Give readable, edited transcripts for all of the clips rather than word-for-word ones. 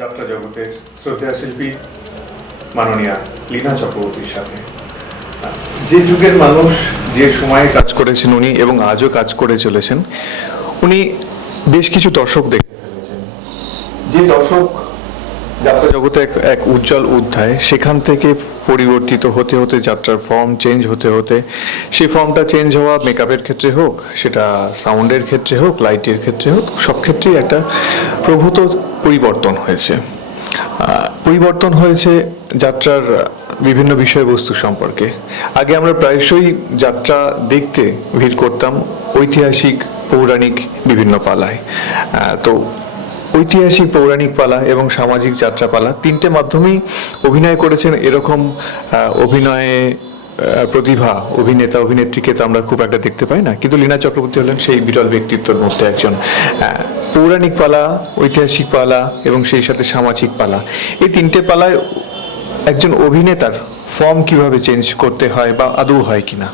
যাত্রা জগতের শ্রদ্ধেয় শিল্পী মাননীয়া লীনা চক্রবর্তীর সাথে। যে যুগের মানুষ যে সময়ে কাজ করেছেন উনি এবং আজও কাজ করে চলেছেন, উনি বেশ কিছু দর্শক দেখে ফেলেছেন। যে দর্শক যাত্রা জগতে এক উজ্জ্বল অধ্যায়, সেখান থেকে পরিবর্তিত হতে হতে যাত্রার ফর্ম চেঞ্জ হতে হতে সেই ফর্মটা চেঞ্জ হওয়া মেকআপের ক্ষেত্রে হোক, সেটা সাউন্ডের ক্ষেত্রে হোক, লাইটের ক্ষেত্রে হোক, সব ক্ষেত্রেই একটা প্রভূত পরিবর্তন হয়েছে। পরিবর্তন হয়েছে যাত্রার বিভিন্ন বিষয়বস্তু সম্পর্কে। আগে আমরা প্রায়শই যাত্রা দেখতে ভিড় করতাম ঐতিহাসিক পৌরাণিক বিভিন্ন পালায়। তো ঐতিহাসিক পৌরাণিক পালা এবং সামাজিক যাত্রাপালা তিনটে মাধ্যমেই অভিনয় করেছেন এরকম অভিনয়ে প্রতিভা অভিনেতা অভিনেত্রীকে তো আমরা খুব একটা দেখতে পাই না, কিন্তু লীনা চক্রবর্তী হলেন সেই বিরল ব্যক্তিত্বের মধ্যে একজন। পৌরাণিক পালা, ঐতিহাসিক পালা এবং সেই সাথে সামাজিক পালা, এই তিনটে পালায় একজন অভিনেতার ফর্ম কিভাবে চেঞ্জ করতে হয় বা আদৌ হয় কিনা?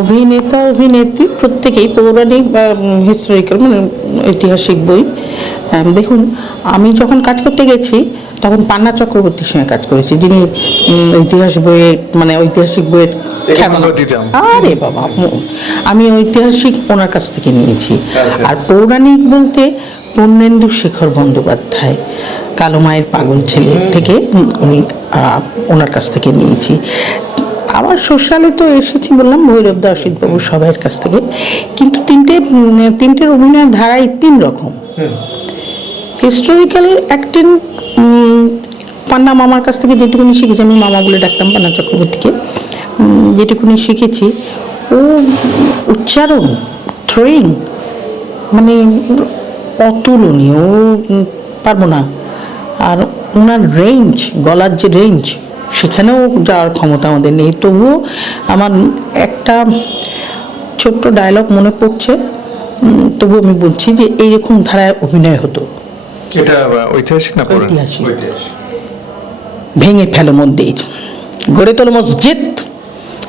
অভিনেতা অভিনেত্রী প্রত্যেকেই পৌরাণিক বা হিস্টোরিক্যাল মানে ঐতিহাসিক বই। দেখুন, আমি যখন কাজ করতে গেছি তখন পান্না চক্রবর্তীর সঙ্গে কাজ করেছি, যিনি ইতিহাস বইয়ের মানে ঐতিহাসিক বইয়ের আরে বাবা, আমি ঐতিহাসিক ওনার কাছ থেকে নিয়েছি। আর পৌরাণিক বলতে পূর্ণেন্দু শেখর বন্দ্যোপাধ্যায় কালো মায়ের পাগল ছেলে থেকে উনি ওনার কাছ থেকে নিয়েছি। আমার সোশ্যালে তো এসেছি বললাম ভৈরব দা, অসিতবাবু সবাইয়ের কাছ থেকে, কিন্তু তিনটের অভিনয়ের ধারাই তিন রকম। হিস্টোরিক্যাল অ্যাক্টিং পান্না মামার কাছ থেকে যেটুকুনি শিখেছি, আমি মামা বলে ডাকতাম পান্না চক্রবর্তীকে, যেটুকুনি শিখেছি ও উচ্চারণ থ্রোয়িং মানে অতুলনীয়, ও পারবো না। আর ওনার রেঞ্জ, গলার যে রেঞ্জ, সেখানেও যাওয়ার ক্ষমতা আমাদের নেই। তবুও আমার একটা ছোট্ট ডায়লগ মনে পড়ছে, তবু আমি বলছি যে এইরকম ধারায় অভিনয় হতো। এটা ঐতিহাসিক না ঐতিহাসিক? ভেঙে ফেলো মন্দির, গড়ে তোলো মসজিদ,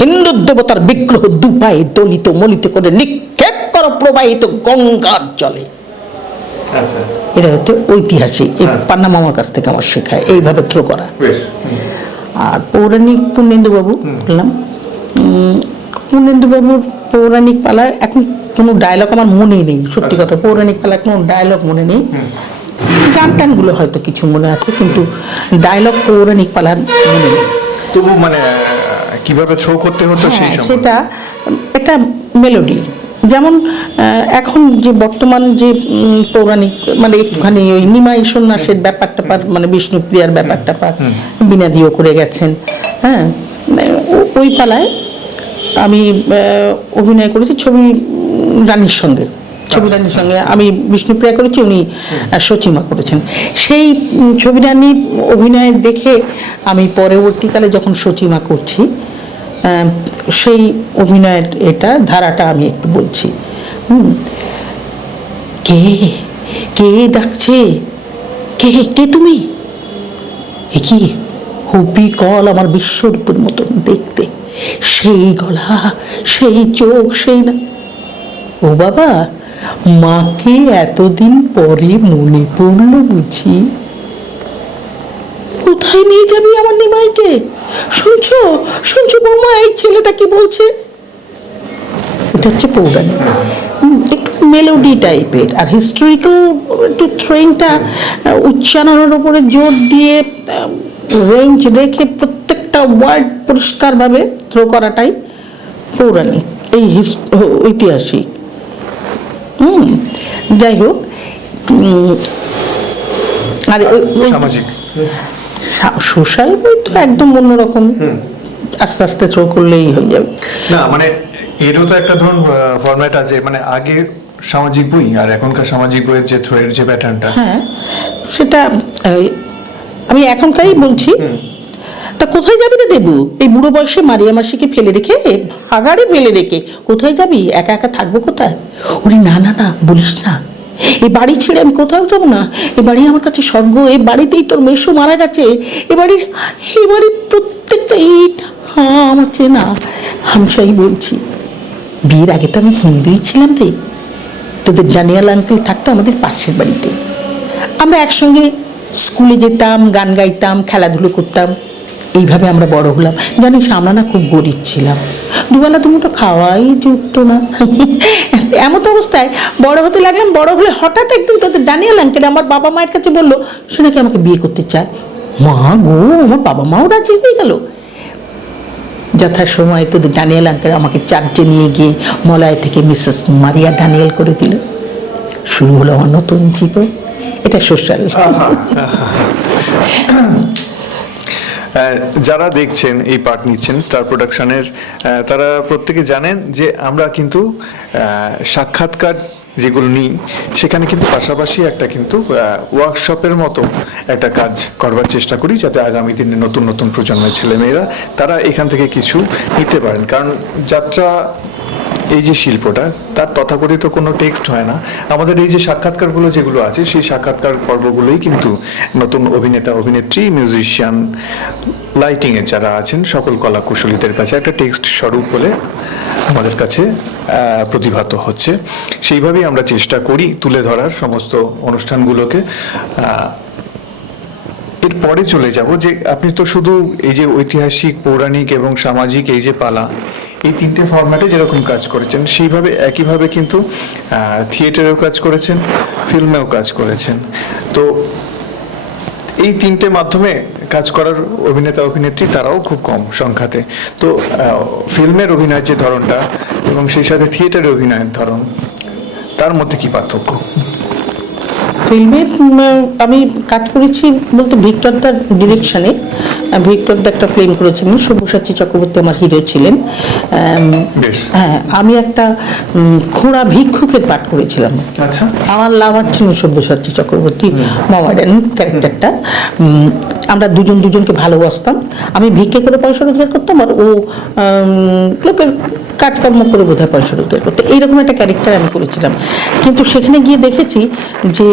হিন্দু দেবতার বিগ্রহ দুপায়ে দলিত মলিত করে নিক্ষেপ করো প্রবাহিত গঙ্গার জলে। এটা হচ্ছে ঐতিহাসিক, এই পান্না মামার কাছ থেকে আমার শেখায় এইভাবে থ্রো করা। আর পৌরাণিক পূর্ণেন্দুবাবু বললাম, পূর্ণেন্দুবাবুর পৌরাণিক পালার এখন কোনো ডায়লগ আমার মনে নেই, সত্যি কথা। পৌরাণিক পালার কোনো ডায়লগ মনে নেই, গান টানগুলো হয়তো কিছু মনে আছে, কিন্তু ডায়লগ পৌরাণিক পালার মনে নেই। তবু মানে কিভাবে থ্রো করতে হতো সেটা একটা মেলোডি। যেমন এখন যে বর্তমান যে পৌরাণিক মানে একটুখানি ওই নিমাই সন্ন্যাসের ব্যাপারটা মানে বিষ্ণুপ্রিয়ার ব্যাপারটা বিনাদিও করে গেছেন। হ্যাঁ, ওই পালায় আমি অভিনয় করেছি ছবি রানীর সঙ্গে। ছবি রানীর সঙ্গে আমি বিষ্ণুপ্রিয়া করেছি, উনি সচিমা করেছেন। সেই ছবি রানীর অভিনয় দেখে আমি পরবর্তীকালে যখন সচিমা করছি, সেই অভিনয়ের এটা ধারাটা আমি একটু বলছি। কে কে ডাকছে, কে কে তুমি? এ কি হুপি কল আমার বিশ্বরূপের মতন দেখতে, সেই গলা, সেই চোখ, সেই না। ও বাবা, মাকে এতদিন পরে মনে পড়লো বুঝি। কোথায় নিয়ে যাবি আমার নিমাইকে? শুনছো শুনছো বৌমা, এই ছেলেটা কি বলছে? এটা হচ্ছে পৌরাণিক, একটু মেলোডি টাইপের। আর হিস্টোরিক্যাল একটু থ্রোয়িংটা উচ্চারণের উপরে জোর দিয়ে রেঞ্জ রেখে প্রত্যেকটা ওয়ার্ড পরিষ্কারভাবে থ্রো করাটাই পৌরাণিক, এই ঐতিহাসিক। যাই হোক, আর সামাজিক সোশ্যাল বই তো একদম অন্যরকম, আস্তে আস্তে থ্রো করলেই হয়ে যাবে। না মানে এরও তো একটা ধরুন ফরম্যাট আছে, মানে আগে সামাজিক বই আর এখনকার সামাজিক বইয়ের যে থ্রোয়ের যে প্যাটার্নটা, হ্যাঁ সেটা আমি এখনকারই বলছি। তা কোথায় যাবি রে দেবু, এই বুড়ো বয়সে মারিয়া মাসিকে ফেলে রেখে, ভাগাড়ে ফেলে রেখে কোথায় যাবি? একা একা থাকবো কোথায়? ওরে না না না, বলিস না, এই বাড়ি ছেড়ে আমি কোথাও যাবো না। এ বাড়ি আমার কাছে স্বর্গ, এই বাড়িতেই তোর মেসো মারা গেছে, এ বাড়ির প্রত্যেকটা ইট আমার চেনা। হামশাই বলছি, বিয়ের আগে তো আমি হিন্দুই ছিলাম রে। তোদের ডানিয়াল আঙ্কেল থাকতো আমাদের পাশের বাড়িতে, আমরা একসঙ্গে স্কুলে যেতাম, গান গাইতাম, খেলাধুলো করতাম, এইভাবে আমরা বড় হলাম। জানিস আমরা না খুব গরিব ছিলাম, দুবেলা দুমুঠো খাওয়াই জুটতো না। এমত অবস্থায় বড় হতে লাগলাম। বড় হলে হঠাৎ একদিন তোদের ডানিয়েল আঙ্কেল আমার বাবা মায়ের কাছে বললো, সে নাকি আমাকে বিয়ে করতে চায়। মা গো, আমার বাবা মাও রাজি হয়ে গেল। যথাসময়ে তোদের ডানিয়েল আঙ্কেল আমাকে চার্চে নিয়ে গিয়ে মলয় থেকে মিসেস মারিয়া ডানিয়েল করে দিল। শুরু হলো আমার নতুন জীবন। এটা সোশ্যাল। যারা দেখছেন এই পার্ট নিচ্ছেন স্টার প্রোডাকশনের, তারা প্রত্যেকে জানেন যে আমরা কিন্তু সাক্ষাৎকার যেগুলো নিই সেখানে কিন্তু পাশাপাশি একটা কিন্তু ওয়ার্কশপের মতো একটা কাজ করবার চেষ্টা করি, যাতে আগামী দিনে নতুন নতুন প্রজন্মের ছেলেমেয়েরা তারা এখান থেকে কিছু নিতে পারেন। কারণ যাত্রা এই যে শিল্পটা, তার তথাকথিত কোনো টেক্সট হয় না। আমাদের এই যে সাক্ষাৎকারগুলো যেগুলো আছে, সেই সাক্ষাৎকার পর্বগুলোই কিন্তু নতুন অভিনেতা, অভিনেত্রী, মিউজিশিয়ান, লাইটিংয়ে যারা আছেন সকল কলা কুশলীদের কাছে একটা টেক্সট স্বরূপ বলে আমাদের কাছে প্রতিভাত হচ্ছে। সেইভাবেই আমরা চেষ্টা করি তুলে ধরার সমস্ত অনুষ্ঠানগুলোকে। এরপরে চলে যাব যে আপনি তো শুধু এই যে ঐতিহাসিক, পৌরাণিক এবং সামাজিক এই যে পালা, এই তিনটে ফরম্যাটে যেরকম কাজ করেছেন সেইভাবে একইভাবে কিন্তু থিয়েটারেও কাজ করেছেন, ফিল্মেও কাজ করেছেন। তো এই তিনটে মাধ্যমে কাজ করার অভিনেতা অভিনেত্রী তারাও খুব কম সংখ্যাতে। তো ফিল্মের অভিনয়ের যে ধরনটা এবং সেই সাথে থিয়েটারের অভিনয়ের ধরন, তার মধ্যে কি পার্থক্য? ফিল্মে আমি কাজ করেছি বলতে ভিক্টর দার ডিরেকশনে। ভিক্টর দা একটা ফিল্ম করেছিলেন, সব্যসাচী চক্রবর্তী আমার হিরো ছিলেন। হ্যাঁ, আমি একটা খোঁড়া ভিক্ষুকের পাঠ করেছিলাম। আচ্ছা, আমার লাভার ছিল সব্যসাচী চক্রবর্তী, মডার্ন ক্যারেক্টারটা। আমরা দুজন দুজনকে ভালোবাসতাম। আমি ভিক্ষে করে পয়সা রোজগার করতাম, আর ও লোকের কাজকর্ম করে বোধহয় পয়সা রোজগার করতে, এইরকম একটা ক্যারেক্টার আমি করেছিলাম। কিন্তু সেখানে গিয়ে দেখেছি যে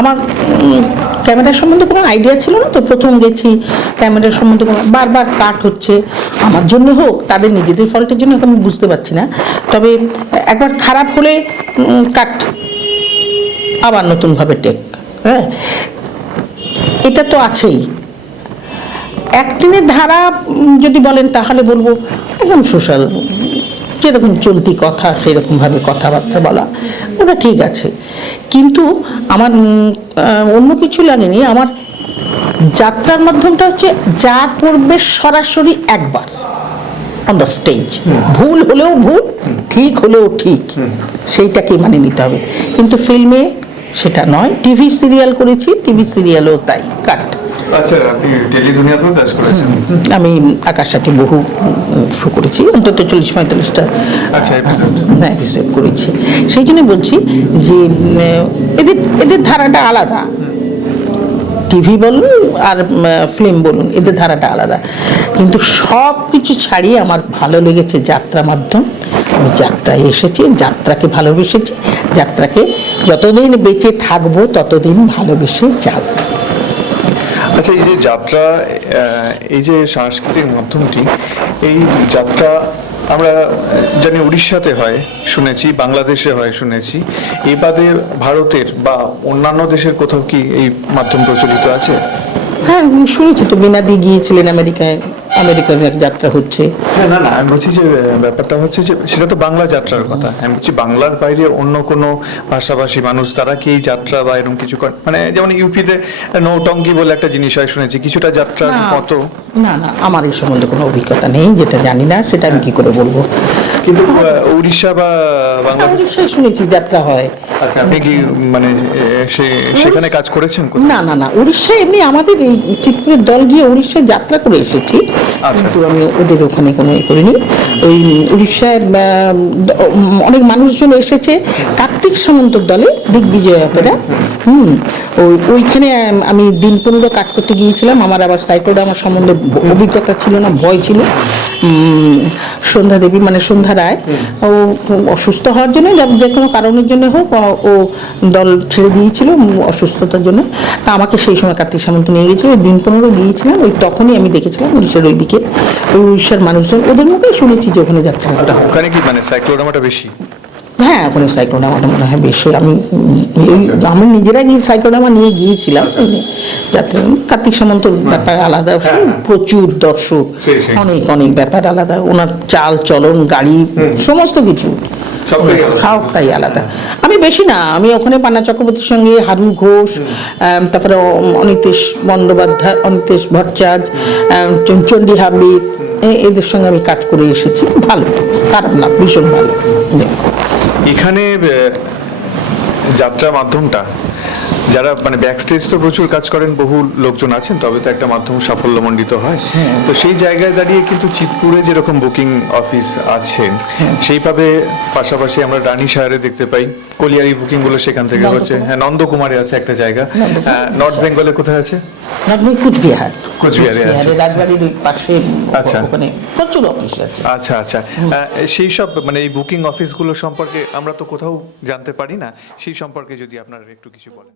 আমার ক্যামেরার সম্বন্ধে কোনো আইডিয়া ছিল না। তো প্রথম গেছি, ক্যামেরার সম্বন্ধে বারবার কাট হচ্ছে, আমার জন্য হোক তাদের নিজেদের ফল্টের জন্য হোক আমি বুঝতে পারছি না। তবে একবার খারাপ হলে কাট, আবার নতুনভাবে টেক। হ্যাঁ, এটা তো আছেই। অ্যাক্টিংয়ের ধারা যদি বলেন তাহলে বলবো একদম সোশ্যাল, যেরকম চলতি কথা সেরকমভাবে কথাবার্তা বলা, ওটা ঠিক আছে। কিন্তু আমার অন্য কিছু লাগেনি। আমার যাত্রার মাধ্যমটা হচ্ছে যা করবে সরাসরি একবার অন দ্য স্টেজ, ভুল হলেও ভুল, ঠিক হলেও ঠিক, সেইটাকে মানে নিতে হবে। কিন্তু ফিল্মে সেটা নয়। টিভি সিরিয়াল করেছি, টিভি সিরিয়ালও তাই কাট। আচ্ছা, আপনি টেলি দুনিয়াতেও কাজ করেছেন? আমি আকাশাটি বহু শো করেছি, অন্তত 40-45টা এপিসোড করেছি। সেই জন্য বলছি যে এদের ধারাটা আলাদা। টিভি বলুন আর ফিল্ম বলুন, এদের ধারাটা আলাদা। কিন্তু সব কিছু ছাড়িয়ে আমার ভালো লেগেছে যাত্রা মাধ্যম। আমি যাত্রায় এসেছি, যাত্রাকে ভালোবেসেছি, যাত্রাকে যতদিন বেঁচে থাকবো ততদিন ভালোবেসে যাব। আচ্ছা, এই যে যাত্রা, এই যে সাংস্কৃতিক মাধ্যমটি, এই যাত্রা আমরা জানি উড়িষ্যাতে হয় শুনেছি, বাংলাদেশে হয় শুনেছি, এই বাদে ভারতের বা অন্যান্য দেশের কোথাও কি এই মাধ্যম প্রচলিত আছে? হ্যাঁ, শুনেছি তো, বিনাদি গিয়েছিলেন আমেরিকায়, আমেরিকার যাত্রা হচ্ছে। হ্যাঁ, না আমি বলছি যে ব্যাপারটা হচ্ছে যে সেটা তো বাংলা যাত্রার কথা। আমি বলছি বাংলার বাইরে অন্য কোনো ভাষাভাষী মানুষ তারা কি এই যাত্রা বা এরকম কিছু করে? মানে যেমন ইউপিতে নৌটঙ্কি বলে একটা জিনিস হয় শুনেছি, কিছুটা যাত্রার মতো। না, আমার এই সম্বন্ধে কোনো অভিজ্ঞতা নেই, যেটা জানি না সেটা আমি কি করে বলবো। কিন্তু উড়িষ্যা বা বাংলাদেশ, উড়িষ্যায় শুনেছি যাত্রা হয়। আচ্ছা, আপনি কি মানে সেখানে কাজ করেছেন? না, উড়িষ্যায় এমনি আমাদের এই চিত্রের দল গিয়ে উড়িষ্যায় যাত্রা করে এসেছি, কিন্তু আমি ওদের ওখানে কোনো করিনি। ওই উড়িষ্যার অনেক মানুষজন এসেছে কার্তিক সামন্তর দলে, দিগ্বিজয় অপেরা। ওইখানে আমি দিন 15 কাজ করতে গিয়েছিলাম। আমার আবার সাইক্লোডা আমার সম্বন্ধে অভিজ্ঞতা ছিল না, ভয় ছিল। সন্ধ্যা দেবী মানে সন্ধ্যা রায়, ও অসুস্থ হওয়ার জন্য, যে কোনো কারণের জন্য হোক, ও দল ছেড়ে দিয়েছিল অসুস্থতার জন্য। তা আমাকে সেই সময় কার্তিক সামন্ত নিয়ে গিয়েছিল, দিন 15 গিয়েছিলাম। ওই তখনই আমি দেখেছিলাম উড়িষ্যার ওইদিকে, ওই উড়িষ্যার মানুষজন, ওদের মুখে শুনেছি যে ওখানে যাত্রা। ওখানে কি মানে সাইক্লোড্রামাটা বেশি? হ্যাঁ ওখানে সাইক্লোডামাটা মনে হয় বেশি। আমি নিজেরা গিয়ে সাইক্লোডামা নিয়ে গিয়েছিলাম যাত্রা। কার্তিক সামন্তর ব্যাপার আলাদা, প্রচুর দর্শক, সেই। অনেক অনেক ব্যাপার আলাদা, ওনার চাল চলন গাড়ি সমস্ত কিছু সবটাই আলাদা। আমি বেশি না, আমি ওখানে পান্না চক্রবর্তীর সঙ্গে হারু ঘোষ, তারপরে অনিতেশ বন্দ্যোপাধ্যায়, অনিতেশ ভট্টাচার্য, চণ্ডী হাম্বিদ, এদের সঙ্গে আমি কাজ করে এসেছি। ভালো, খারাপ না, ভীষণ ভালো। এখানে যাত্রা মাধ্যমটা যারা মানে ব্যাকস্টেজ তো প্রচুর কাজ করেন, বহু লোকজন আছেন, তবে তো একটা মাধ্যম সাফল্যমণ্ডিত হয়। তো সেই জায়গায় দাঁড়িয়ে কিন্তু চিতপুরে যেরকম বুকিং অফিস আছে সেইভাবে পাশাপাশি আমরা রানী সাহারে দেখতে পাই, কলিয়ারি বুকিং গুলো সেখান থেকে হচ্ছে। হ্যাঁ, নন্দকুমারে আছে একটা জায়গা। নর্থ বেঙ্গলে কোথায় আছে? কুচবিহার, কুচবিহারে আছে। রাজবাড়ির পাশে, আচ্ছা। ওখানে প্রচুর অফিস আছে। আচ্ছা আচ্ছা, সেই সব মানে এই বুকিং অফিসগুলো সম্পর্কে আমরা তো কোথাও জানতে পারি না, সেই সম্পর্কে যদি আপনারা একটু কিছু বলেন।